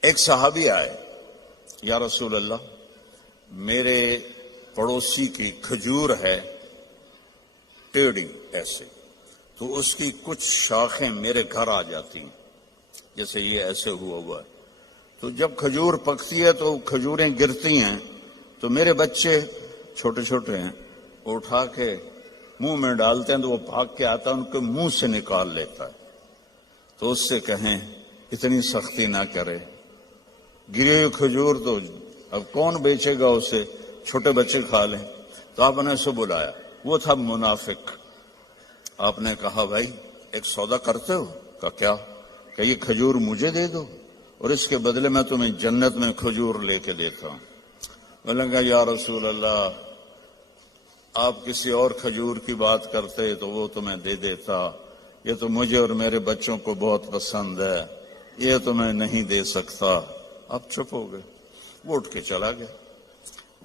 ایک صحابی آئے، یا رسول اللہ میرے پڑوسی کی کھجور ہے ٹیڑھی ایسے، تو اس کی کچھ شاخیں میرے گھر آ جاتی ہیں، جیسے یہ ایسے ہوا ہے، تو جب کھجور پکتی ہے تو کھجوریں گرتی ہیں، تو میرے بچے چھوٹے چھوٹے ہیں اٹھا کے منہ میں ڈالتے ہیں، تو وہ بھاگ کے آتا ہے ان کے منہ سے نکال لیتا ہے۔ تو اس سے کہیں اتنی سختی نہ کرے، گری ہوئی کھجور تو اب کون بیچے گا اسے، چھوٹے بچے کھا لیں۔ تو آپ نے اسے بلایا، وہ تھا منافق۔ آپ نے کہا بھائی ایک سودا کرتے ہو؟ کہا کیا؟ کہ یہ کھجور مجھے دے دو اور اس کے بدلے میں تمہیں جنت میں کھجور لے کے دیتا ہوں۔ بولیں گا یا رسول اللہ آپ کسی اور کھجور کی بات کرتے تو وہ تمہیں دے دیتا، یہ تو مجھے اور میرے بچوں کو بہت پسند ہے، یہ تو میں نہیں دے سکتا۔ آپ چپ ہو گئے، وہ اٹھ کے چلا گیا۔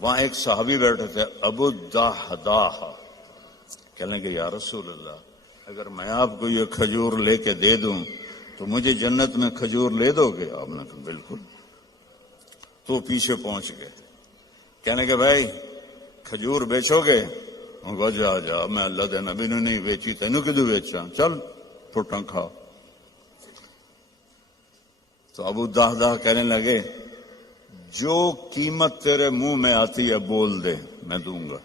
وہاں ایک صحابی بیٹھے تھے ابو الدحداح، کہنے کہ یا رسول اللہ اگر میں آپ کو یہ کھجور لے کے دے دوں تو مجھے جنت میں کھجور لے دو گے؟ آپ نے کہا بالکل۔ تو پیچھے پہنچ گئے، کہنے کہ بھائی کھجور بیچو گے؟ کہا جا جا، میں اللہ دے نبی نے نہیں بیچی، تینوں کدو بیچا، چل پھٹاں کھا۔ تو ابو الدحداح کہنے لگے جو قیمت تیرے منہ میں آتی ہے بول دے، میں دوں گا۔